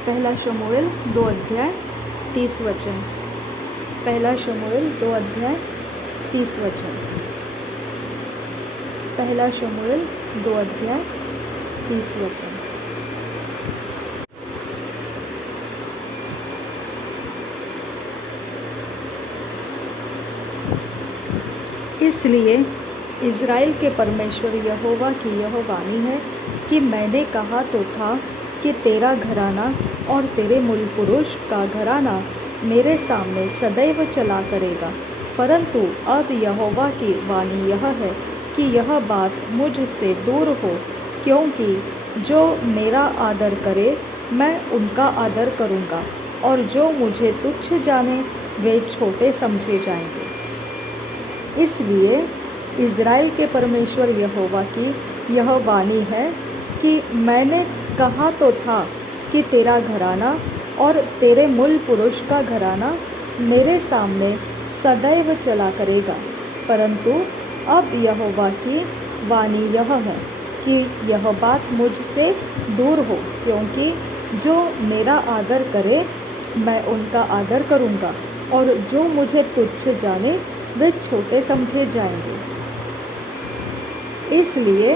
पहला शमूएल 2 अध्याय 30 वचन। पहला शमूएल 2 अध्याय 30 वचन। पहला शमूएल 2 अध्याय 30 वचन। इसलिए इज़राइल के परमेश्वर यहोवा की यह वाणी है कि मैंने कहा तो था कि तेरा घराना और तेरे मूल पुरुष का घराना मेरे सामने सदैव चला करेगा, परंतु अब यहोवा की वाणी यह है कि यह बात मुझसे दूर हो, क्योंकि जो मेरा आदर करे मैं उनका आदर करूँगा, और जो मुझे तुच्छ जाने वे छोटे समझे जाएंगे। इसलिए इज़राइल के परमेश्वर यहोवा की यह वाणी है कि मैंने कहा तो था कि तेरा घराना और तेरे मूल पुरुष का घराना मेरे सामने सदैव चला करेगा, परंतु अब यहोवा की वाणी यह है कि यह बात मुझसे दूर हो, क्योंकि जो मेरा आदर करे मैं उनका आदर करूँगा, और जो मुझे तुच्छ जाने वे छोटे समझे जाएंगे। इसलिए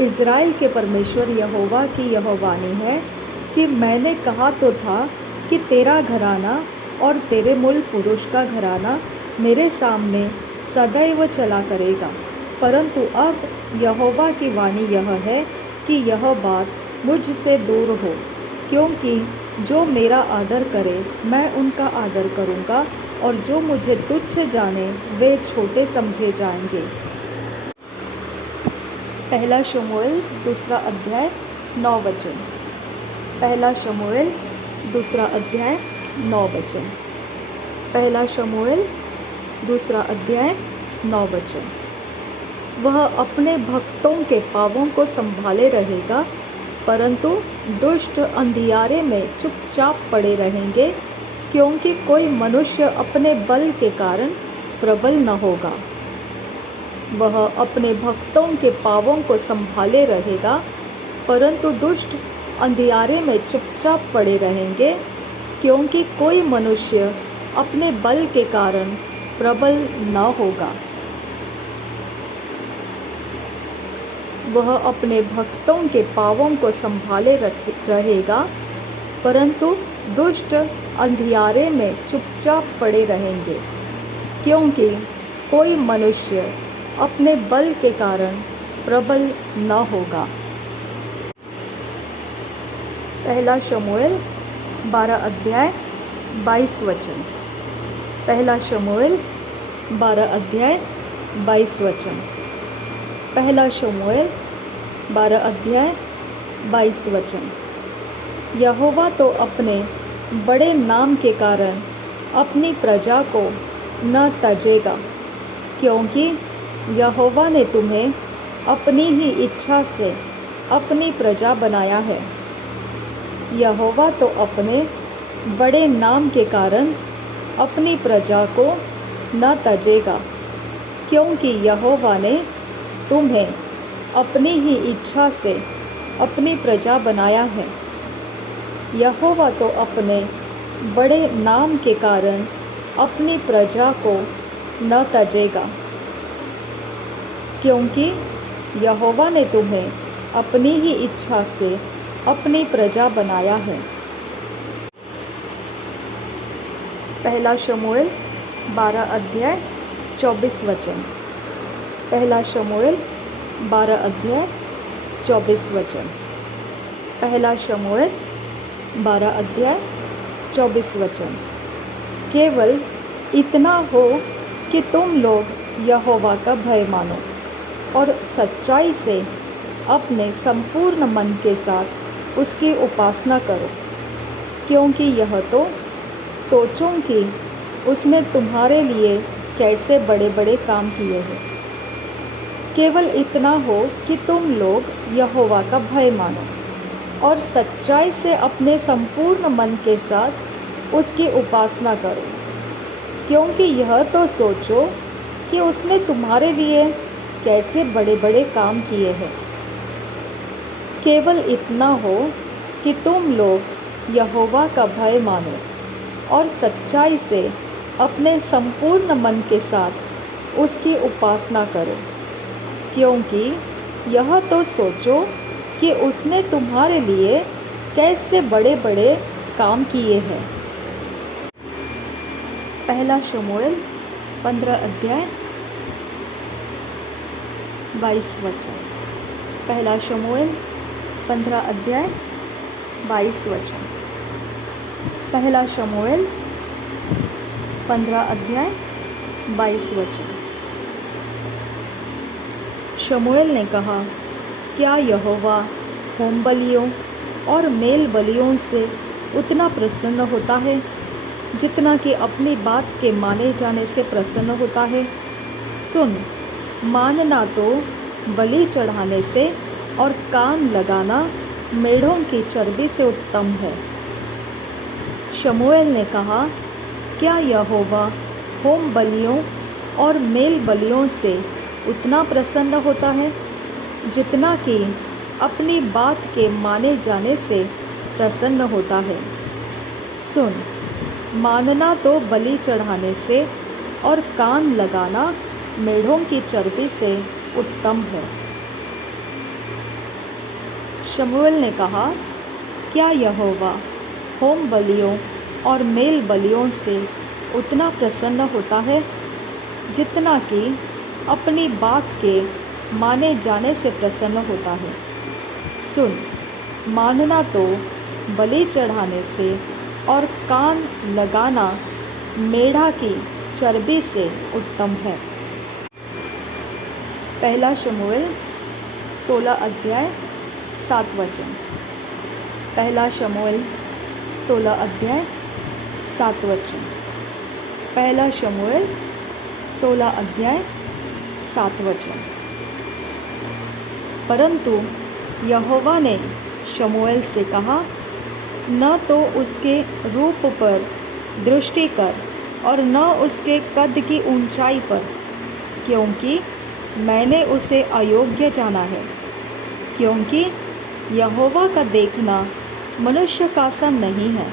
इज़राइल के परमेश्वर यहोवा की यह वाणी है कि मैंने कहा तो था कि तेरा घराना और तेरे मूल पुरुष का घराना मेरे सामने सदैव चला करेगा, परंतु अब यहोवा की वाणी यह है कि यह बात मुझसे दूर हो, क्योंकि जो मेरा आदर करे मैं उनका आदर करूँगा, और जो मुझे तुच्छ जाने वे छोटे समझे जाएंगे। पहला शमूएल 2 अध्याय 9 वचन। पहला शमूएल 2 अध्याय 9 वचन। पहला शमूएल 2 अध्याय 9 वचन। वह अपने भक्तों के पापों को संभाले रहेगा, परंतु दुष्ट अंधियारे में चुपचाप पड़े रहेंगे, क्योंकि कोई मनुष्य अपने बल के कारण प्रबल न होगा। वह अपने भक्तों के पापों को संभाले रहेगा, परंतु दुष्ट अंधियारे में चुपचाप पड़े रहेंगे, क्योंकि कोई मनुष्य अपने बल के कारण प्रबल न होगा। वह अपने भक्तों के पापों को संभाले रहेगा, परंतु दुष्ट अंधियारे में चुपचाप पड़े रहेंगे, क्योंकि कोई मनुष्य अपने बल के कारण प्रबल न होगा। पहला शमूएल 12 अध्याय 22 वचन। पहला शमूएल 12 अध्याय 22 वचन। पहला शमूएल 12 अध्याय 22 वचन। यहोवा तो अपने बड़े नाम के कारण अपनी प्रजा को न तजेगा, क्योंकि यहोवा ने तुम्हें अपनी ही इच्छा से अपनी प्रजा बनाया है। यहोवा तो अपने बड़े नाम के कारण अपनी प्रजा को न तजेगा, क्योंकि यहोवा ने तुम्हें अपनी ही इच्छा से अपनी प्रजा बनाया है। यहोवा तो अपने बड़े नाम के कारण अपनी प्रजा को न तजेगा, क्योंकि यहोवा ने तुम्हें अपनी ही इच्छा से अपनी प्रजा बनाया है। पहला शमूएल 12 अध्याय 24 वचन। पहला शमूएल 12 अध्याय 24 वचन। पहला शमूएल 12 अध्याय 24 वचन। केवल इतना हो कि तुम लोग यहोवा का भय मानो और सच्चाई से अपने संपूर्ण मन के साथ उसकी उपासना करो, क्योंकि यह तो सोचो कि उसने तुम्हारे लिए कैसे बड़े बड़े काम किए हैं। केवल इतना हो कि तुम लोग यहोवा का भय मानो और सच्चाई से अपने संपूर्ण मन के साथ उसकी उपासना करो, क्योंकि यह तो सोचो कि उसने तुम्हारे लिए कैसे बड़े बड़े काम किए हैं। केवल इतना हो कि तुम लोग यहोवा का भय मानो और सच्चाई से अपने संपूर्ण मन के साथ उसकी उपासना करो, क्योंकि यह तो सोचो कि उसने तुम्हारे लिए कैसे बड़े बड़े काम किए हैं। पहला शमूएल 15 अध्याय 22 वचन। पहला शमूएल 15 अध्याय 22 वचन। पहला शमूएल 15 अध्याय 22 वचन। शमूएल ने कहा, क्या यहोवा होम बलियों और मेल बलियों से उतना प्रसन्न होता है जितना कि अपनी बात के माने जाने से प्रसन्न होता है? सुन, मानना तो बलि चढ़ाने से और कान लगाना मेढ़ों की चर्बी से उत्तम है। शमूएल ने कहा, क्या यहोवा होम बलियों और मेल बलियों से उतना प्रसन्न होता है जितना कि अपनी बात के माने जाने से प्रसन्न होता है? सुन, मानना तो बलि चढ़ाने से और कान लगाना मेढ़ों की चर्बी से उत्तम है। शमूएल ने कहा, क्या यहोवा होम बलियों और मेल बलियों से उतना प्रसन्न होता है जितना कि अपनी बात के माने जाने से प्रसन्न होता है? सुन, मानना तो बलि चढ़ाने से और कान लगाना मेढ़ा की चर्बी से उत्तम है। पहला शमूएल 16 अध्याय 7 वचन। पहला शमूएल 16 अध्याय 7 वचन। पहला शमूएल 16 अध्याय 7 वचन। परंतु यहोवा ने शमूएल से कहा, न तो उसके रूप पर दृष्टि कर और न उसके कद की ऊंचाई पर, क्योंकि मैंने उसे अयोग्य जाना है। क्योंकि यहोवा का देखना मनुष्य का सा नहीं है।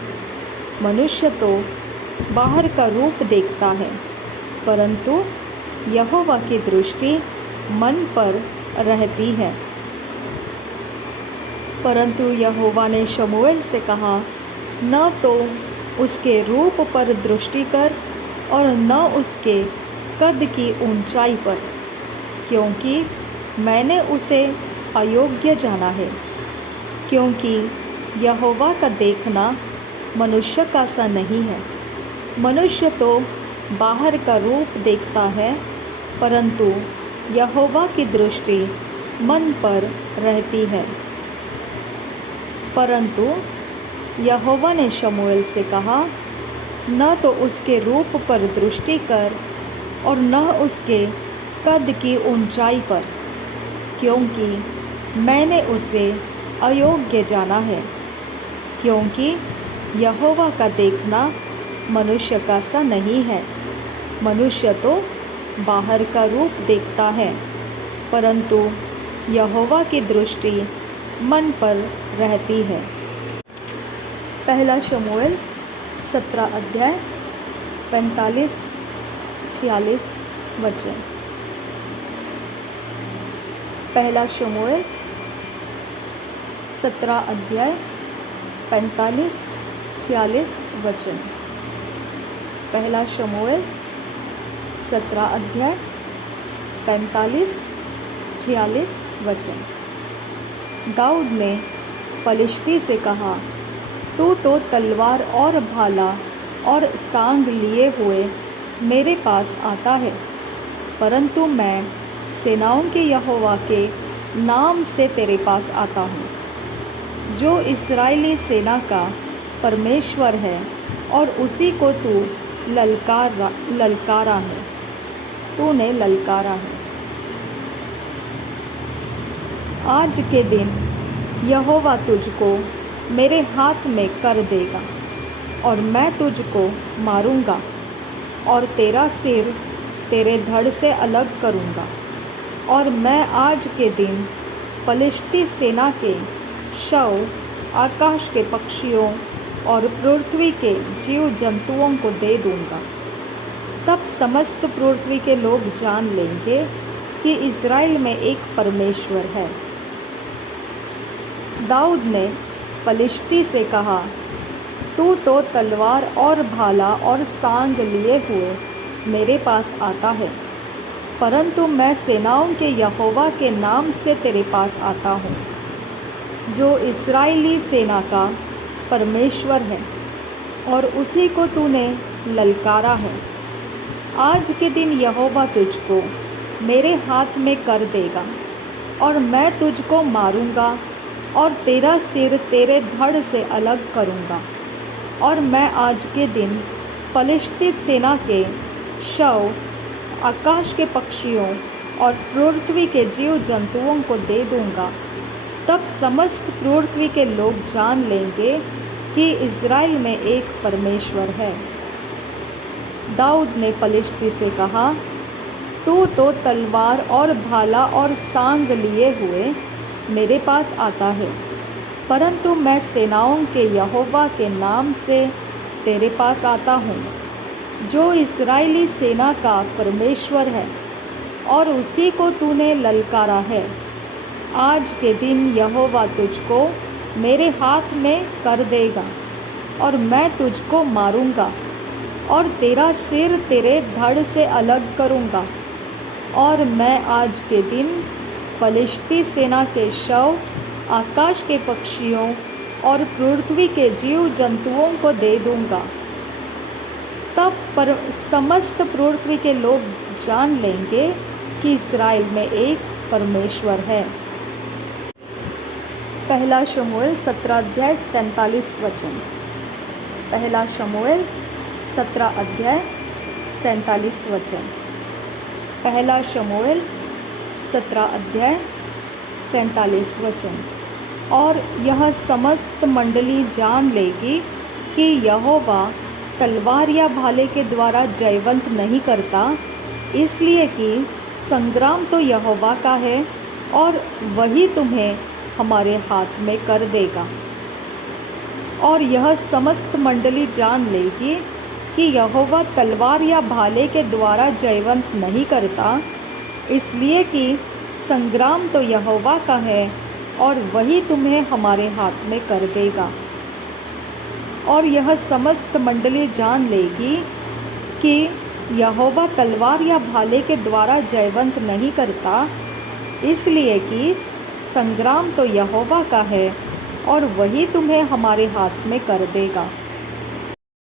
मनुष्य तो बाहर का रूप देखता है, परंतु यहोवा की दृष्टि मन पर रहती है। परंतु यहोवा ने शमूएल से कहा, न तो उसके रूप पर दृष्टि कर और न उसके कद की ऊंचाई पर, क्योंकि मैंने उसे अयोग्य जाना है। क्योंकि यहोवा का देखना मनुष्य का सा नहीं है। मनुष्य तो बाहर का रूप देखता है, परंतु यहोवा की दृष्टि मन पर रहती है। परंतु यहोवा ने शमूएल से कहा, न तो उसके रूप पर दृष्टि कर और न उसके कद की ऊंचाई पर, क्योंकि मैंने उसे अयोग्य जाना है। क्योंकि यहोवा का देखना मनुष्य का सा नहीं है। मनुष्य तो बाहर का रूप देखता है, परंतु यहोवा की दृष्टि मन पर रहती है। पहला शमूएल 17 अध्याय 45-46 वचन। पहला शमूएल 17 अध्याय 45-46 वचन। पहला शमूएल 17 अध्याय 45-46 वचन। दाऊद ने पलिश्ती से कहा, तू तो तलवार और भाला और सांग लिए हुए मेरे पास आता है, परंतु मैं सेनाओं के यहोवा के नाम से तेरे पास आता हूँ, जो इस्राएली सेना का परमेश्वर है, और उसी को तू ललकारा है। तूने ललकारा है। आज के दिन यहोवा तुझको मेरे हाथ में कर देगा, और मैं तुझको मारूंगा और तेरा सिर तेरे धड़ से अलग करूंगा। और मैं आज के दिन पलिश्ती सेना के शव आकाश के पक्षियों और पृथ्वी के जीव जंतुओं को दे दूंगा। तब समस्त पृथ्वी के लोग जान लेंगे कि इज़राइल में एक परमेश्वर है। दाऊद ने पलिश्ती से कहा, तू तो तलवार और भाला और सांग लिए हुए मेरे पास आता है, परंतु मैं सेनाओं के यहोवा के नाम से तेरे पास आता हूँ, जो इस्राएली सेना का परमेश्वर है, और उसी को तूने ललकारा है। आज के दिन यहोवा तुझको मेरे हाथ में कर देगा, और मैं तुझको मारूंगा और तेरा सिर तेरे धड़ से अलग करूंगा। और मैं आज के दिन पलिश्ती सेना के शव आकाश के पक्षियों और पृथ्वी के जीव जंतुओं को दे दूंगा। तब समस्त पृथ्वी के लोग जान लेंगे कि इज़राइल में एक परमेश्वर है। दाऊद ने पलिश्ती से कहा, तू तो तलवार और भाला और सांग लिए हुए मेरे पास आता है, परंतु मैं सेनाओं के यहोवा के नाम से तेरे पास आता हूँ, जो इस्राएली सेना का परमेश्वर है, और उसी को तूने ललकारा है। आज के दिन यहोवा तुझको मेरे हाथ में कर देगा, और मैं तुझको मारूंगा और तेरा सिर तेरे धड़ से अलग करूंगा। और मैं आज के दिन पलिश्ती सेना के शव आकाश के पक्षियों और पृथ्वी के जीव जंतुओं को दे दूंगा। तब समस्त पृथ्वी के लोग जान लेंगे कि इस्राएल में एक परमेश्वर है। पहला शमूएल 17 अध्याय 47 वचन। पहला शमूएल 17 अध्याय 47 वचन। पहला शमूएल 17 अध्याय 47 वचन। और यह समस्त मंडली जान लेगी कि यहोवा तलवार या भाले के द्वारा जयवंत नहीं करता, इसलिए कि संग्राम तो यहोवा का है, और वही तुम्हें हमारे हाथ में कर देगा। और यह समस्त मंडली जान लेगी कि यहोवा तलवार या भाले के द्वारा जयवंत नहीं करता, इसलिए कि संग्राम तो यहोवा का है, और वही तुम्हें हमारे हाथ में कर देगा। और यह समस्त मंडली जान लेगी कि यहोवा तलवार या भाले के द्वारा जयवंत नहीं करता, इसलिए कि संग्राम तो यहोवा का है, और वही तुम्हें हमारे हाथ में कर देगा।